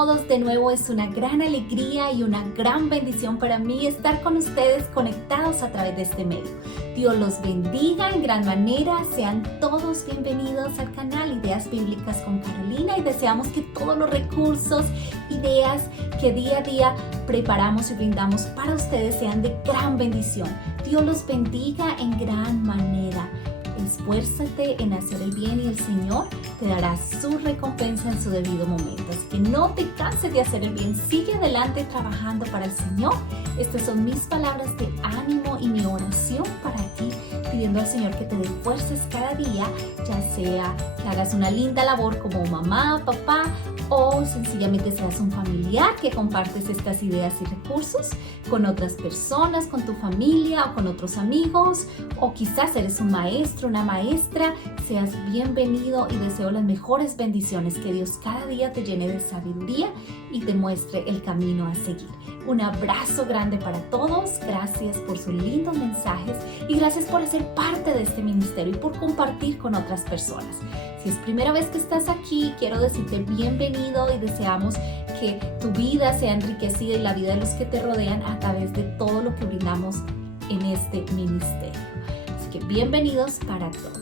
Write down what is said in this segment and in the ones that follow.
todos, de nuevo es una gran alegría y una gran bendición para mí estar con ustedes conectados a través de este medio. Dios los bendiga en gran manera, sean todos bienvenidos al canal Ideas Bíblicas con Carolina y deseamos que todos los recursos, ideas que día a día preparamos y brindamos para ustedes sean de gran bendición. Dios los bendiga en gran manera. Esfuérzate en hacer el bien y el Señor te dará su recompensa en su debido momento. Así que no te canses de hacer el bien. Sigue adelante trabajando para el Señor. Estas son mis palabras de ánimo y mi oración para ti, pidiendo al Señor que te dé fuerzas cada día, ya sea que hagas una linda labor como mamá, papá, o sencillamente seas un familiar que compartes estas ideas y recursos con otras personas, con tu familia o con otros amigos, o quizás eres un maestro, una maestra. Seas bienvenido y deseo las mejores bendiciones, que Dios cada día te llene de sabiduría y te muestre el camino a seguir. Un abrazo grande para todos, gracias por sus lindos mensajes y gracias por ser parte de este ministerio y por compartir con otras personas. Si es primera vez que estás aquí, quiero decirte bienvenido y deseamos que tu vida sea enriquecida y la vida de los que te rodean a través de todo lo que brindamos en este ministerio. Así que bienvenidos para todos.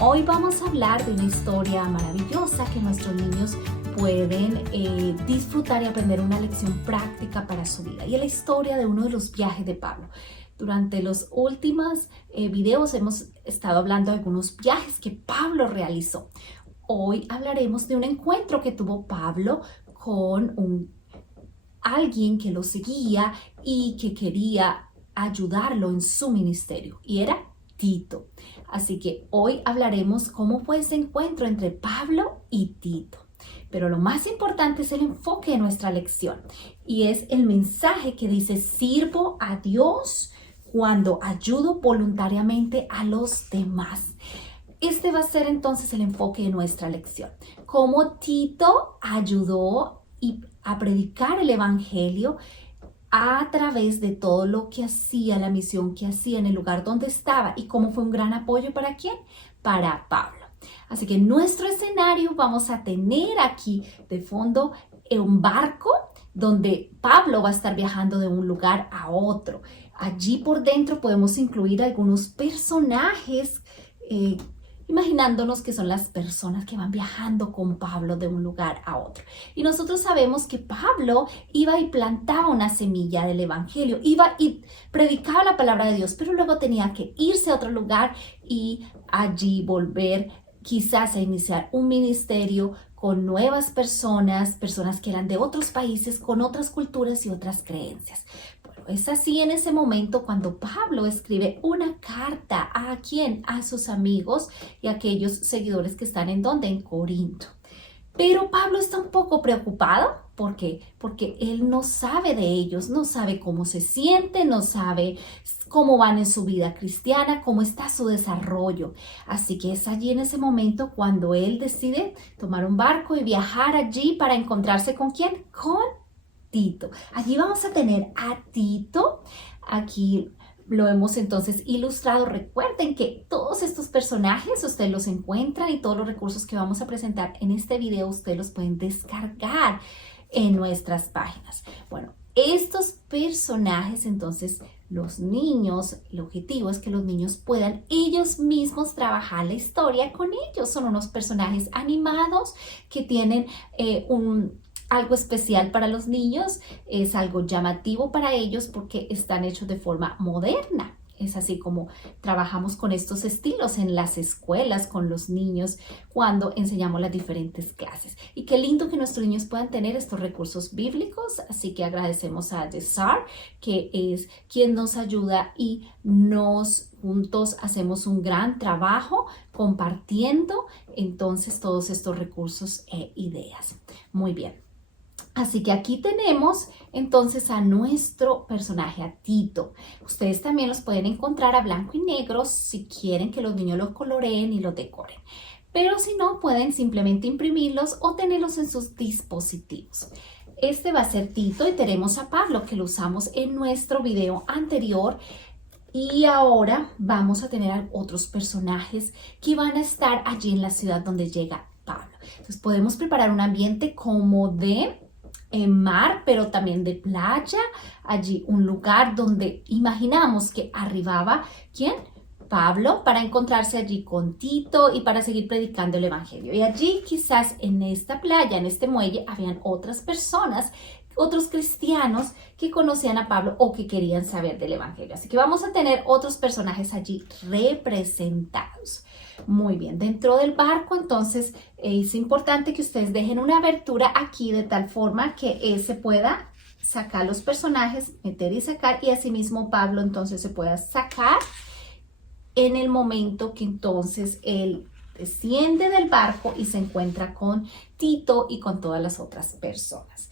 Hoy vamos a hablar de una historia maravillosa que nuestros niños pueden disfrutar y aprender una lección práctica para su vida. Y es la historia de uno de los viajes de Pablo. Durante los últimos videos hemos estado hablando de algunos viajes que Pablo realizó. Hoy hablaremos de un encuentro que tuvo Pablo con alguien que lo seguía y que quería ayudarlo en su ministerio, y era Tito. Así que hoy hablaremos cómo fue ese encuentro entre Pablo y Tito. Pero lo más importante es el enfoque de nuestra lección y es el mensaje que dice: sirvo a Dios cuando ayudo voluntariamente a los demás. Este va a ser entonces el enfoque de nuestra lección. Cómo Tito ayudó a predicar el evangelio a través de todo lo que hacía, la misión que hacía en el lugar donde estaba, y cómo fue un gran apoyo para ¿quién? Para Pablo. Así que en nuestro escenario vamos a tener aquí de fondo un barco donde Pablo va a estar viajando de un lugar a otro. Allí por dentro podemos incluir algunos personajes, imaginándonos que son las personas que van viajando con Pablo de un lugar a otro. Y nosotros sabemos que Pablo iba y plantaba una semilla del evangelio, iba y predicaba la palabra de Dios, pero luego tenía que irse a otro lugar y allí volver quizás a iniciar un ministerio con nuevas personas que eran de otros países, con otras culturas y otras creencias. Bueno, es así en ese momento cuando Pablo escribe una carta. ¿A quién? A sus amigos y a aquellos seguidores que están ¿en dónde? En Corinto. Pero Pablo está un poco preocupado. ¿Por qué? Porque él no sabe de ellos, no sabe cómo se siente, no sabe cómo van en su vida cristiana, cómo está su desarrollo. Así que es allí en ese momento cuando él decide tomar un barco y viajar allí para encontrarse ¿con quién? Con Tito. Allí vamos a tener a Tito. Aquí lo hemos entonces ilustrado. Recuerden que todos estos personajes ustedes los encuentran y todos los recursos que vamos a presentar en este video ustedes los pueden descargar en nuestras páginas. Bueno, estos personajes entonces, los niños, el objetivo es que los niños puedan ellos mismos trabajar la historia con ellos. Son unos personajes animados que tienen algo especial para los niños, es algo llamativo para ellos porque están hechos de forma moderna. Es así como trabajamos con estos estilos en las escuelas con los niños cuando enseñamos las diferentes clases. Y qué lindo que nuestros niños puedan tener estos recursos bíblicos. Así que agradecemos a Desar, que es quien nos ayuda y juntos hacemos un gran trabajo compartiendo entonces todos estos recursos e ideas. Muy bien. Así que aquí tenemos entonces a nuestro personaje, a Tito. Ustedes también los pueden encontrar a blanco y negro si quieren que los niños los coloreen y los decoren. Pero si no, pueden simplemente imprimirlos o tenerlos en sus dispositivos. Este va a ser Tito y tenemos a Pablo, que lo usamos en nuestro video anterior. Y ahora vamos a tener a otros personajes que van a estar allí en la ciudad donde llega Pablo. Entonces podemos preparar un ambiente como de mar, pero también de playa, allí un lugar donde imaginamos que arribaba, ¿quién? Pablo, para encontrarse allí con Tito y para seguir predicando el evangelio. Y allí quizás en esta playa, en este muelle, habían otras personas, otros cristianos que conocían a Pablo o que querían saber del evangelio. Así que vamos a tener otros personajes allí representados. Muy bien, dentro del barco entonces es importante que ustedes dejen una abertura aquí de tal forma que se pueda sacar los personajes, meter y sacar, y asimismo Pablo entonces se pueda sacar en el momento que entonces él desciende del barco y se encuentra con Tito y con todas las otras personas.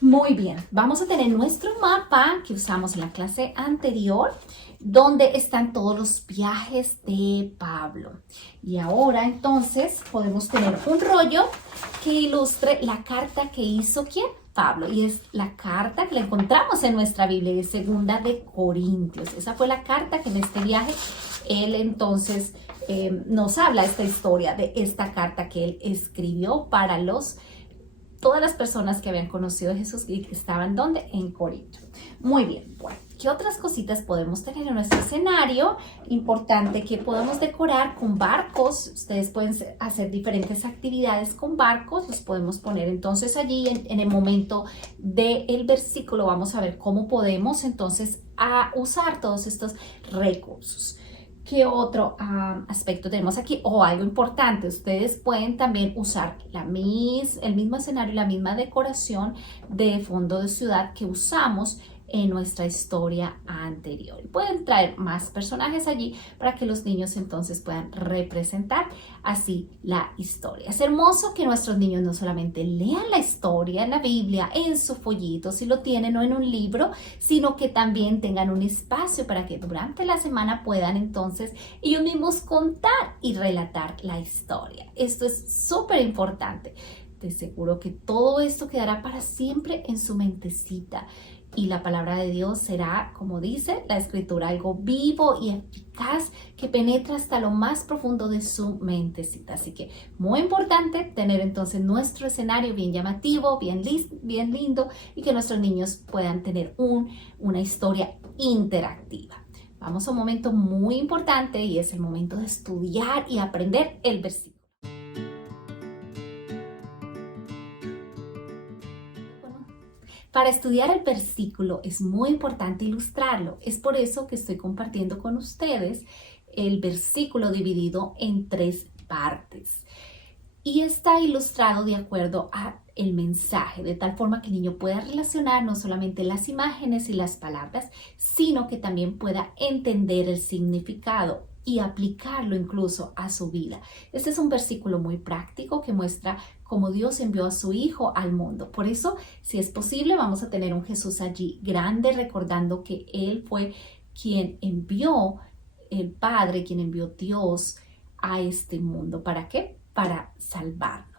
Muy bien, vamos a tener nuestro mapa que usamos en la clase anterior, donde están todos los viajes de Pablo. Y ahora entonces podemos tener un rollo que ilustre la carta que hizo ¿quién? Pablo. Y es la carta que la encontramos en nuestra Biblia, de Segunda de Corintios. Esa fue la carta que en este viaje él entonces nos habla esta historia de esta carta que él escribió para todas las personas que habían conocido a Jesús y que estaban ¿dónde? En Corinto. Muy bien, bueno, ¿qué otras cositas podemos tener en nuestro escenario? Importante que podamos decorar con barcos. Ustedes pueden hacer diferentes actividades con barcos, los podemos poner entonces allí en el momento del versículo. Vamos a ver cómo podemos entonces usar todos estos recursos. ¿Qué otro aspecto tenemos aquí? Algo importante, ustedes pueden también usar el mismo escenario, la misma decoración de fondo de ciudad que usamos en nuestra historia anterior. Pueden traer más personajes allí para que los niños entonces puedan representar así la historia. Es hermoso que nuestros niños no solamente lean la historia en la Biblia, en su follito, si lo tienen, o en un libro, sino que también tengan un espacio para que durante la semana puedan entonces ellos mismos contar y relatar la historia. Esto es súper importante. De seguro que todo esto quedará para siempre en su mentecita. Y la palabra de Dios será, como dice la Escritura, algo vivo y eficaz que penetra hasta lo más profundo de su mentecita. Así que muy importante tener entonces nuestro escenario bien llamativo, bien lindo, y que nuestros niños puedan tener una historia interactiva. Vamos a un momento muy importante y es el momento de estudiar y aprender el versículo. Para estudiar el versículo es muy importante ilustrarlo. Es por eso que estoy compartiendo con ustedes el versículo dividido en 3 partes. Y está ilustrado de acuerdo a el mensaje, de tal forma que el niño pueda relacionar no solamente las imágenes y las palabras, sino que también pueda entender el significado y aplicarlo incluso a su vida. Este es un versículo muy práctico que muestra cómo Dios envió a su Hijo al mundo. Por eso, si es posible, vamos a tener un Jesús allí grande, recordando que Él fue quien envió el Padre, quien envió Dios a este mundo. ¿Para qué? Para salvarnos.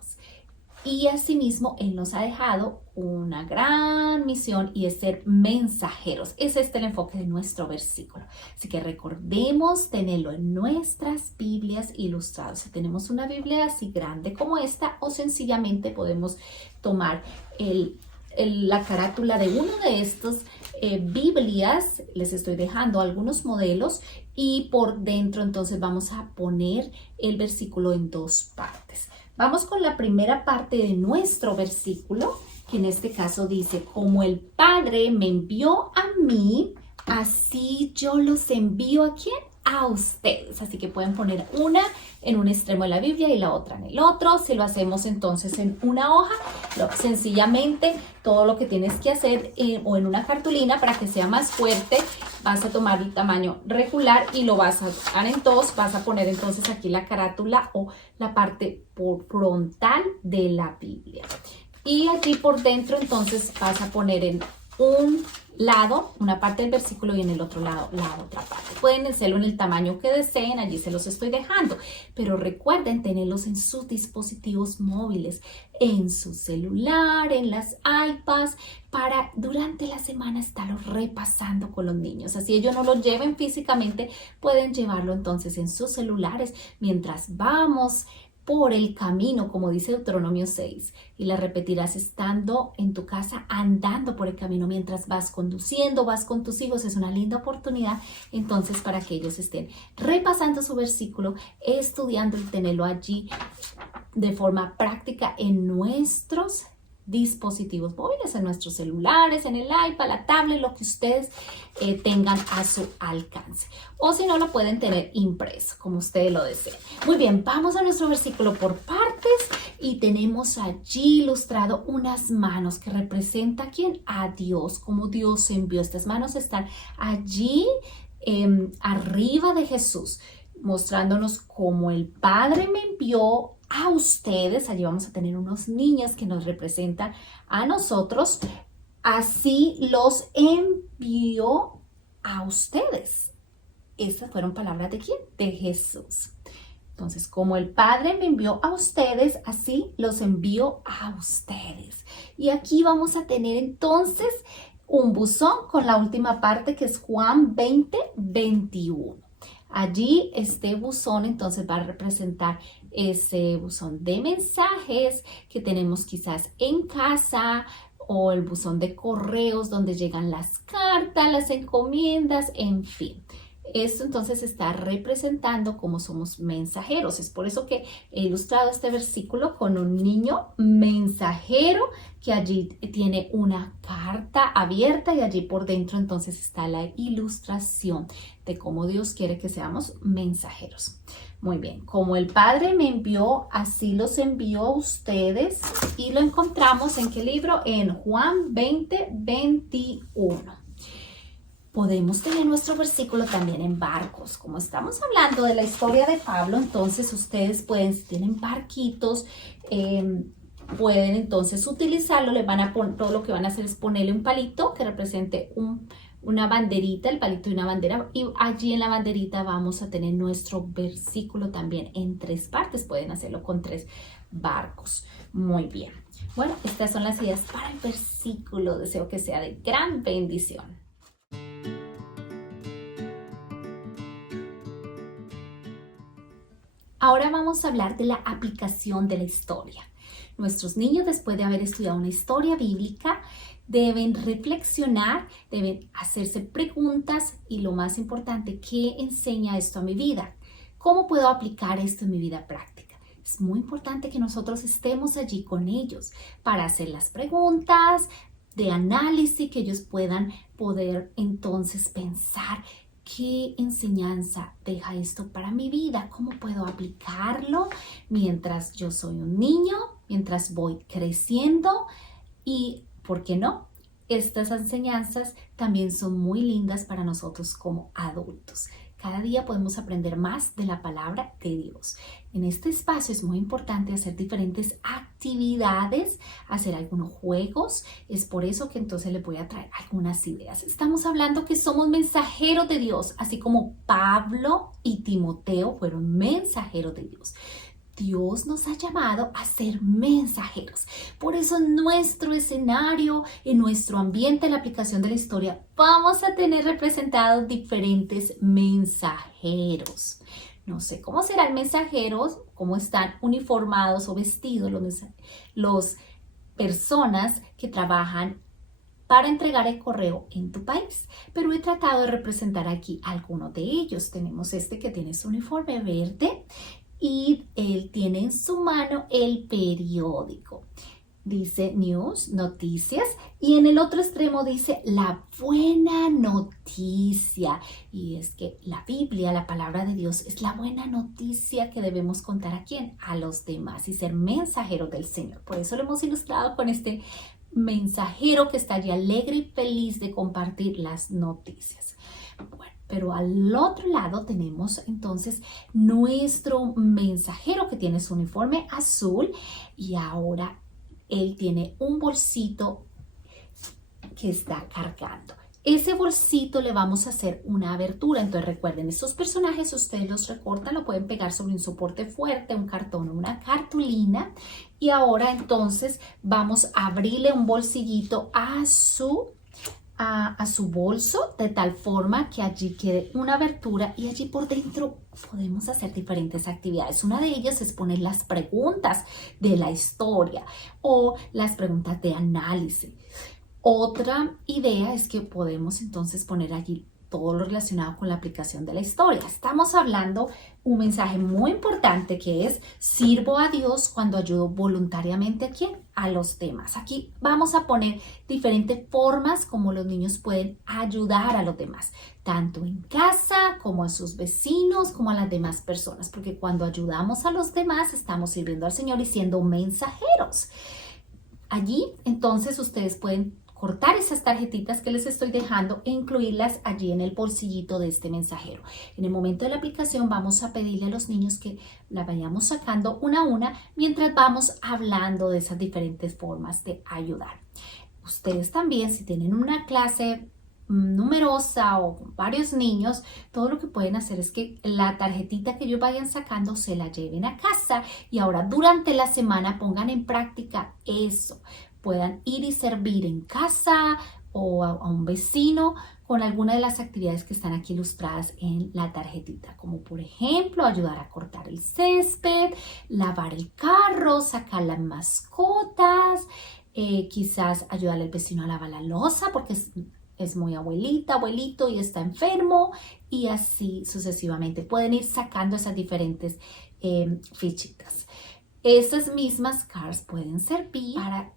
Y asimismo, Él nos ha dejado una gran misión y es ser mensajeros. Es el enfoque de nuestro versículo. Así que recordemos tenerlo en nuestras Biblias ilustradas. Si tenemos una Biblia así grande como esta, o sencillamente podemos tomar la carátula de uno de estos Biblias. Les estoy dejando algunos modelos y por dentro entonces vamos a poner el versículo en 2 partes. Vamos con la primera parte de nuestro versículo, que en este caso dice: como el Padre me envió a mí, así yo los envío ¿a quién? A ustedes. Así que pueden poner una en un extremo de la Biblia y la otra en el otro. Si lo hacemos entonces en una hoja, sencillamente todo lo que tienes que hacer o en una cartulina para que sea más fuerte, vas a tomar el tamaño regular y lo vas a dar en 2. Vas a poner entonces aquí la carátula o la parte frontal de la Biblia. Y aquí por dentro entonces vas a poner en un lado una parte del versículo y en el otro lado la otra parte. Pueden hacerlo en el tamaño que deseen, allí se los estoy dejando, pero recuerden tenerlos en sus dispositivos móviles, en su celular, en las iPads, para durante la semana estarlo repasando con los niños. Así ellos no lo lleven físicamente, pueden llevarlo entonces en sus celulares mientras vamos por el camino, como dice Deuteronomio 6, y la repetirás estando en tu casa, andando por el camino mientras vas conduciendo, vas con tus hijos. Es una linda oportunidad entonces para que ellos estén repasando su versículo, estudiando y tenerlo allí de forma práctica en nuestros dispositivos móviles, en nuestros celulares, en el iPad, la tablet, lo que ustedes tengan a su alcance. O si no, lo pueden tener impreso, como ustedes lo deseen. Muy bien, vamos a nuestro versículo por partes y tenemos allí ilustrado unas manos que representa ¿quién? A Dios, como Dios envió. Estas manos están allí arriba de Jesús, mostrándonos cómo el Padre me envió a ustedes. Allí vamos a tener unos niños que nos representan a nosotros. Así los envió a ustedes. Estas fueron palabras ¿de quién? De Jesús. Entonces, como el Padre me envió a ustedes, así los envío a ustedes. Y aquí vamos a tener entonces un buzón con la última parte que es Juan 20:21. Allí este buzón entonces va a representar ese buzón de mensajes que tenemos quizás en casa, o el buzón de correos donde llegan las cartas, las encomiendas, en fin. Esto entonces está representando cómo somos mensajeros. Es por eso que he ilustrado este versículo con un niño mensajero que allí tiene una carta abierta y allí por dentro entonces está la ilustración de cómo Dios quiere que seamos mensajeros. Muy bien, como el Padre me envió, así los envío a ustedes, y lo encontramos ¿en qué libro? En Juan 20:21. Podemos tener nuestro versículo también en barcos. Como estamos hablando de la historia de Pablo, entonces ustedes pueden, si tienen barquitos, pueden entonces utilizarlo. Le van a poner, todo lo que van a hacer es ponerle un palito que represente una banderita, el palito de una bandera, y allí en la banderita vamos a tener nuestro versículo también en 3 partes. Pueden hacerlo con 3 barcos. Muy bien. Bueno, estas son las ideas para el versículo. Deseo que sea de gran bendición. Ahora vamos a hablar de la aplicación de la historia. Nuestros niños, después de haber estudiado una historia bíblica, deben reflexionar, deben hacerse preguntas y, lo más importante, ¿qué enseña esto a mi vida? ¿Cómo puedo aplicar esto en mi vida práctica? Es muy importante que nosotros estemos allí con ellos para hacer las preguntas de análisis, que ellos puedan poder entonces pensar ¿qué enseñanza deja esto para mi vida? ¿Cómo puedo aplicarlo mientras yo soy un niño, mientras voy creciendo? Y, ¿por qué no? Estas enseñanzas también son muy lindas para nosotros como adultos. Cada día podemos aprender más de la palabra de Dios. En este espacio es muy importante hacer diferentes actividades, hacer algunos juegos. Es por eso que entonces les voy a traer algunas ideas. Estamos hablando que somos mensajeros de Dios, así como Pablo y Timoteo fueron mensajeros de Dios. Dios nos ha llamado a ser mensajeros. Por eso en nuestro escenario, en nuestro ambiente, en la aplicación de la historia, vamos a tener representados diferentes mensajeros. No sé cómo serán mensajeros, cómo están uniformados o vestidos los personas que trabajan para entregar el correo en tu país, pero he tratado de representar aquí algunos de ellos. Tenemos este que tiene su uniforme verde y él tiene en su mano el periódico. Dice news, noticias, y en el otro extremo dice la buena noticia. Y es que la Biblia, la palabra de Dios, es la buena noticia que debemos contar ¿a quién? A los demás, y ser mensajeros del Señor. Por eso lo hemos ilustrado con este mensajero que estaría alegre y feliz de compartir las noticias. Bueno, pero al otro lado tenemos entonces nuestro mensajero que tiene su uniforme azul, y ahora él tiene un bolsito que está cargando. Ese bolsito le vamos a hacer una abertura. Entonces recuerden, estos personajes ustedes los recortan, lo pueden pegar sobre un soporte fuerte, un cartón o una cartulina. Y ahora entonces vamos a abrirle un bolsillito a su a su bolso de tal forma que allí quede una abertura y allí por dentro podemos hacer diferentes actividades. Una de ellas es poner las preguntas de la historia o las preguntas de análisis. Otra idea es que podemos entonces poner allí todo lo relacionado con la aplicación de la historia. Estamos hablando un mensaje muy importante que es: sirvo a Dios cuando ayudo voluntariamente a quién, a los demás. Aquí vamos a poner diferentes formas como los niños pueden ayudar a los demás, tanto en casa como a sus vecinos, como a las demás personas, porque cuando ayudamos a los demás estamos sirviendo al Señor y siendo mensajeros. Allí entonces ustedes pueden cortar esas tarjetitas que les estoy dejando e incluirlas allí en el bolsillito de este mensajero. En el momento de la aplicación vamos a pedirle a los niños que la vayamos sacando una a una mientras vamos hablando de esas diferentes formas de ayudar. Ustedes también, si tienen una clase numerosa o con varios niños, todo lo que pueden hacer es que la tarjetita que ellos vayan sacando se la lleven a casa y ahora durante la semana pongan en práctica eso. Puedan ir y servir en casa o a un vecino con alguna de las actividades que están aquí ilustradas en la tarjetita, como por ejemplo ayudar a cortar el césped, lavar el carro, sacar las mascotas, quizás ayudarle al vecino a lavar la loza porque es muy abuelita, abuelito y está enfermo, y así sucesivamente. Pueden ir sacando esas diferentes fichitas. Esas mismas cards pueden servir para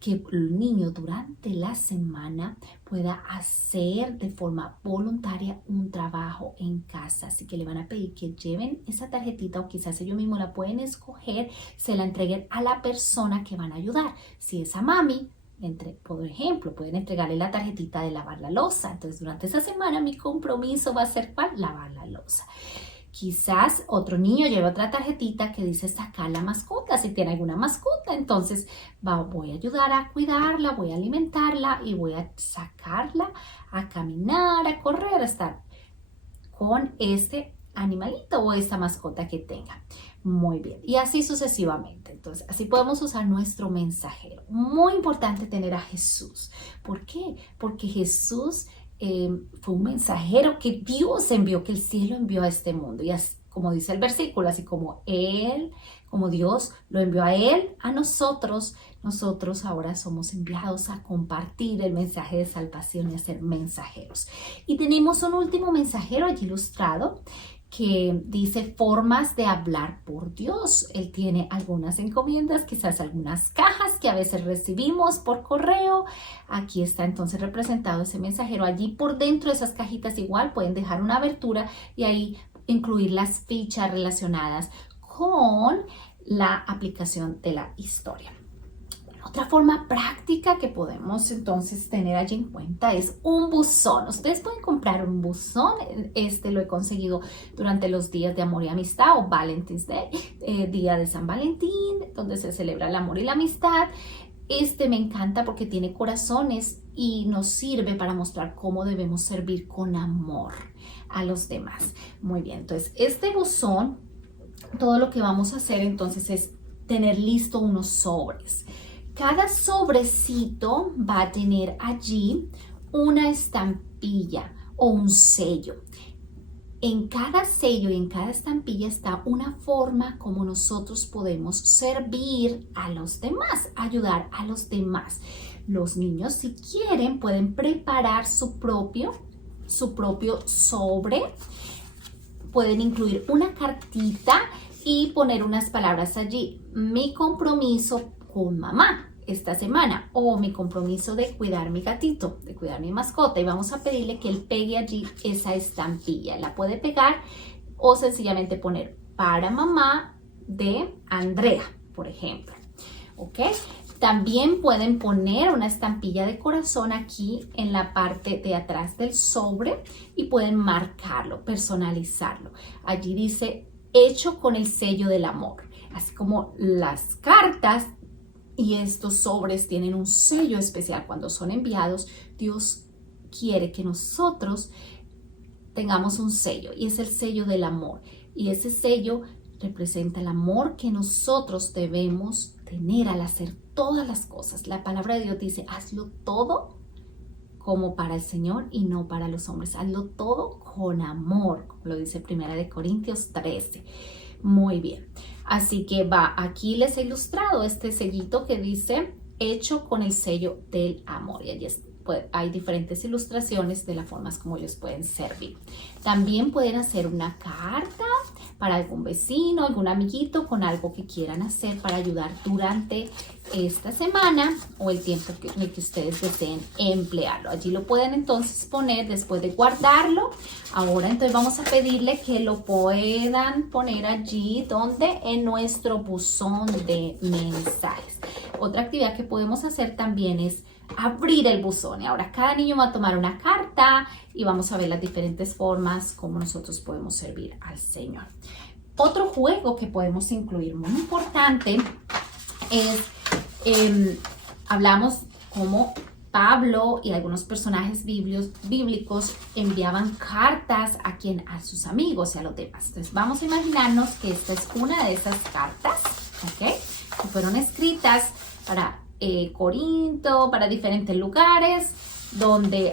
que el niño durante la semana pueda hacer de forma voluntaria un trabajo en casa. Así que le van a pedir que lleven esa tarjetita o quizás ellos mismos la pueden escoger, se la entreguen a la persona que van a ayudar. Si es a mami, por ejemplo, pueden entregarle la tarjetita de lavar la loza. Entonces, durante esa semana mi compromiso va a ser ¿cuál? Lavar la loza. Quizás otro niño lleva otra tarjetita que dice sacar la mascota. Si tiene alguna mascota, entonces voy a ayudar a cuidarla, voy a alimentarla y voy a sacarla a caminar, a correr, a estar con este animalito o esta mascota que tenga. Muy bien, y así sucesivamente. Entonces, así podemos usar nuestro mensajero. Muy importante tener a Jesús. ¿Por qué? Porque Jesús fue un mensajero que Dios envió, que el cielo envió a este mundo. Y así, como dice el versículo, así como Dios lo envió a Él, a nosotros ahora somos enviados a compartir el mensaje de salvación y a ser mensajeros. Y tenemos un último mensajero allí ilustrado que dice formas de hablar por Dios. Él tiene algunas encomiendas, quizás algunas cajas que a veces recibimos por correo. Aquí está entonces representado ese mensajero. Allí por dentro de esas cajitas igual pueden dejar una abertura y ahí incluir las fichas relacionadas con la aplicación de la historia. Otra forma práctica que podemos entonces tener allí en cuenta es un buzón. Ustedes pueden comprar un buzón. Este lo he conseguido durante los días de amor y amistad o Valentine's Day, día de San Valentín, donde se celebra el amor y la amistad. Este me encanta porque tiene corazones y nos sirve para mostrar cómo debemos servir con amor a los demás. Muy bien, entonces este buzón, todo lo que vamos a hacer entonces es tener listo unos sobres. Cada sobrecito va a tener allí una estampilla o un sello. En cada sello y en cada estampilla está una forma como nosotros podemos servir a los demás, ayudar a los demás. Los niños, si quieren, pueden preparar su propio sobre. Pueden incluir una cartita y poner unas palabras allí. Mi compromiso con mamá esta semana, o mi compromiso de cuidar mi gatito, de cuidar mi mascota, y vamos a pedirle que él pegue allí esa estampilla. La puede pegar o sencillamente poner para mamá de Andrea, por ejemplo. ¿Ok? También pueden poner una estampilla de corazón aquí en la parte de atrás del sobre y pueden marcarlo, personalizarlo. Allí dice hecho con el sello del amor, así como las cartas. Y estos sobres tienen un sello especial. Cuando son enviados, Dios quiere que nosotros tengamos un sello y es el sello del amor. Y ese sello representa el amor que nosotros debemos tener al hacer todas las cosas. La palabra de Dios dice, hazlo todo como para el Señor y no para los hombres. Hazlo todo con amor, como lo dice 1 Corintios 13. Muy bien. Así que aquí les he ilustrado este sellito que dice hecho con el sello del amor. Y allí hay diferentes ilustraciones de las formas como ellos pueden servir. También pueden hacer una carta para algún vecino, algún amiguito con algo que quieran hacer para ayudar durante esta semana o el tiempo en el que ustedes deseen emplearlo. Allí lo pueden entonces poner después de guardarlo. Ahora entonces vamos a pedirle que lo puedan poner allí donde en nuestro buzón de mensajes. Otra actividad que podemos hacer también es abrir el buzón. Y ahora cada niño va a tomar una carta y vamos a ver las diferentes formas como nosotros podemos servir al Señor. Otro juego que podemos incluir muy importante es, hablamos como Pablo y algunos personajes bíblicos enviaban cartas a sus amigos y a los demás. Entonces vamos a imaginarnos que esta es una de esas cartas, ¿ok? Que fueron escritas para Corinto, para diferentes lugares donde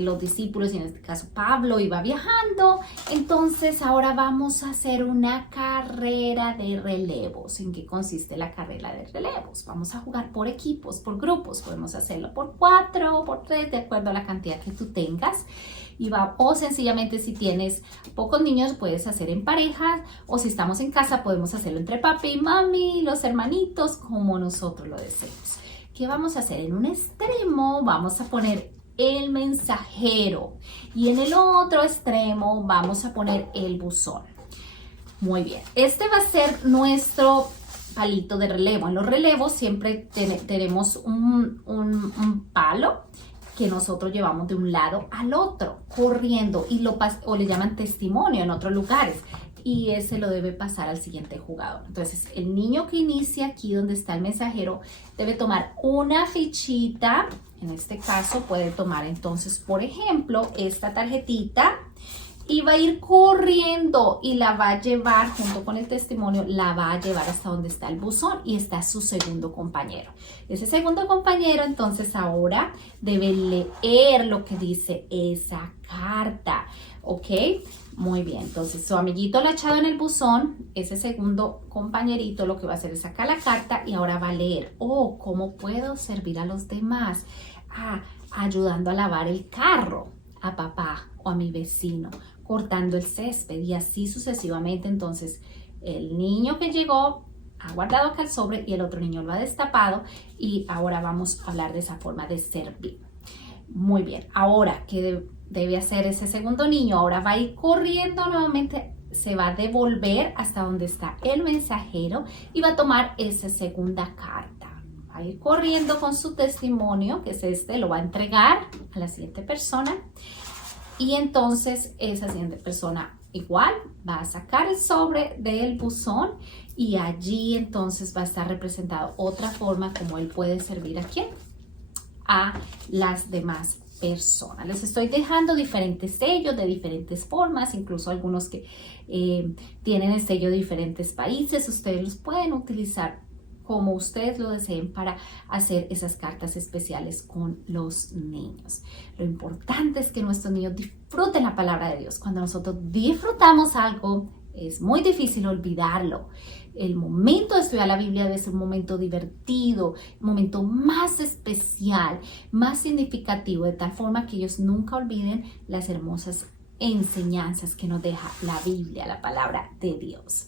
los discípulos, y en este caso Pablo, iba viajando. Entonces ahora vamos a hacer una carrera de relevos. ¿En qué consiste la carrera de relevos? Vamos a jugar por equipos, por grupos. Podemos hacerlo por 4 o por 3, de acuerdo a la cantidad que tú tengas. O sencillamente si tienes pocos niños puedes hacer en parejas, o si estamos en casa podemos hacerlo entre papi y mami, los hermanitos, como nosotros lo deseemos. ¿Qué vamos a hacer? En un extremo vamos a poner el mensajero y en el otro extremo vamos a poner el buzón. Muy bien, este va a ser nuestro palito de relevo. En los relevos siempre tenemos un palo que nosotros llevamos de un lado al otro, corriendo, o le llaman testimonio en otros lugares, y ese lo debe pasar al siguiente jugador. Entonces, el niño que inicia aquí donde está el mensajero debe tomar una fichita. En este caso puede tomar entonces, por ejemplo, esta tarjetita, y va a ir corriendo y la va a llevar junto con el testimonio, la va a llevar hasta donde está el buzón y está su segundo compañero. Ese segundo compañero entonces ahora debe leer lo que dice esa carta, ¿ok? Muy bien, entonces su amiguito lo ha echado en el buzón, ese segundo compañerito lo que va a hacer es sacar la carta y ahora va a leer. Oh, ¿cómo puedo servir a los demás? Ayudando a lavar el carro a papá o a mi vecino, cortando el césped y así sucesivamente. Entonces el niño que llegó ha guardado acá el sobre y el otro niño lo ha destapado, y ahora vamos a hablar de esa forma de servir. Muy bien, ahora ¿qué debe hacer ese segundo niño? Ahora va a ir corriendo nuevamente, se va a devolver hasta donde está el mensajero y va a tomar esa segunda carta. Va a ir corriendo con su testimonio, que es lo va a entregar a la siguiente persona. Y entonces esa siguiente persona igual va a sacar el sobre del buzón y allí entonces va a estar representado otra forma como él puede servir a quién, a las demás personas. Les estoy dejando diferentes sellos de diferentes formas, incluso algunos que tienen el sello de diferentes países. Ustedes los pueden utilizar como ustedes lo deseen para hacer esas cartas especiales con los niños. Lo importante es que nuestros niños disfruten la palabra de Dios. Cuando nosotros disfrutamos algo, es muy difícil olvidarlo. El momento de estudiar la Biblia debe ser un momento divertido, un momento más especial, más significativo, de tal forma que ellos nunca olviden las hermosas enseñanzas que nos deja la Biblia, la palabra de Dios.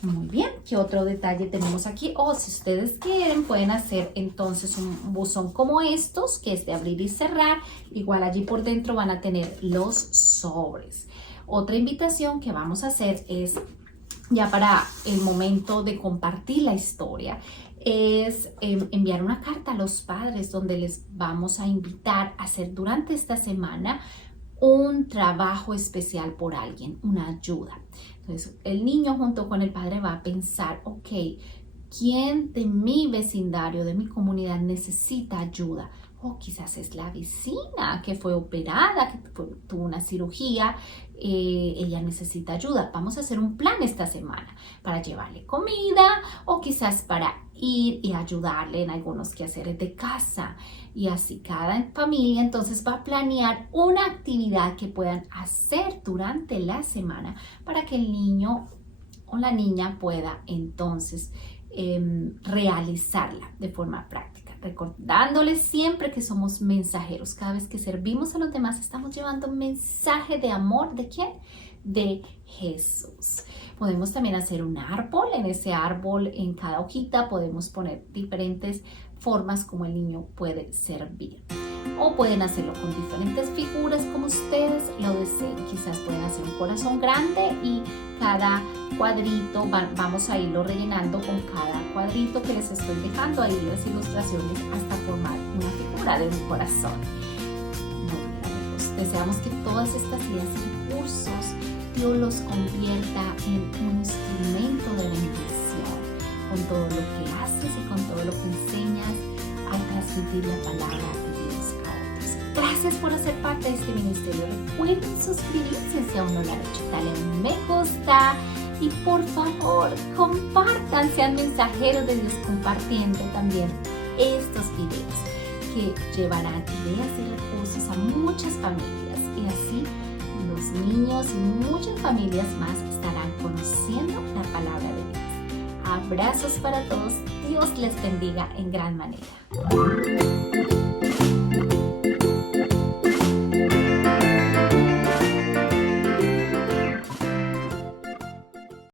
Muy bien, ¿qué otro detalle tenemos aquí? Si ustedes quieren, pueden hacer entonces un buzón como estos, que es de abrir y cerrar. Igual allí por dentro van a tener los sobres. Otra invitación que vamos a hacer es, ya para el momento de compartir la historia, es enviar una carta a los padres donde les vamos a invitar a hacer durante esta semana un trabajo especial por alguien, una ayuda. Entonces, el niño junto con el padre va a pensar, ok, ¿quién de mi vecindario, de mi comunidad necesita ayuda? O quizás es la vecina que fue operada, que tuvo una cirugía, ella necesita ayuda. Vamos a hacer un plan esta semana para llevarle comida o quizás para ir y ayudarle en algunos quehaceres de casa. Y así cada familia entonces va a planear una actividad que puedan hacer durante la semana para que el niño o la niña pueda entonces realizarla de forma práctica, recordándoles siempre que somos mensajeros. Cada vez que servimos a los demás estamos llevando un mensaje de amor. ¿De quién? De Jesús. Podemos también hacer un árbol. En ese árbol, en cada hojita, podemos poner diferentes formas como el niño puede servir. O pueden hacerlo con diferentes figuras como ustedes lo deseen. Quizás pueden hacer un corazón grande y cada cuadrito vamos a irlo rellenando con cada cuadrito que les estoy dejando ahí las ilustraciones hasta formar una figura de un corazón. Muy bien, amigos. Deseamos que todas estas ideas y recursos Dios los convierta en un instrumento de bendición con todo lo que haces y con todo lo que enseñas al transmitir la palabra de Dios a otros. Gracias por hacer parte de este ministerio. Recuerden suscribirse si aún no lo han hecho. Dale un me gusta y por favor compartan, sean mensajeros de Dios compartiendo también estos videos que llevarán ideas y recursos a muchas familias y así los niños y muchas familias más estarán conociendo la palabra de Dios. Abrazos para todos. Dios les bendiga en gran manera.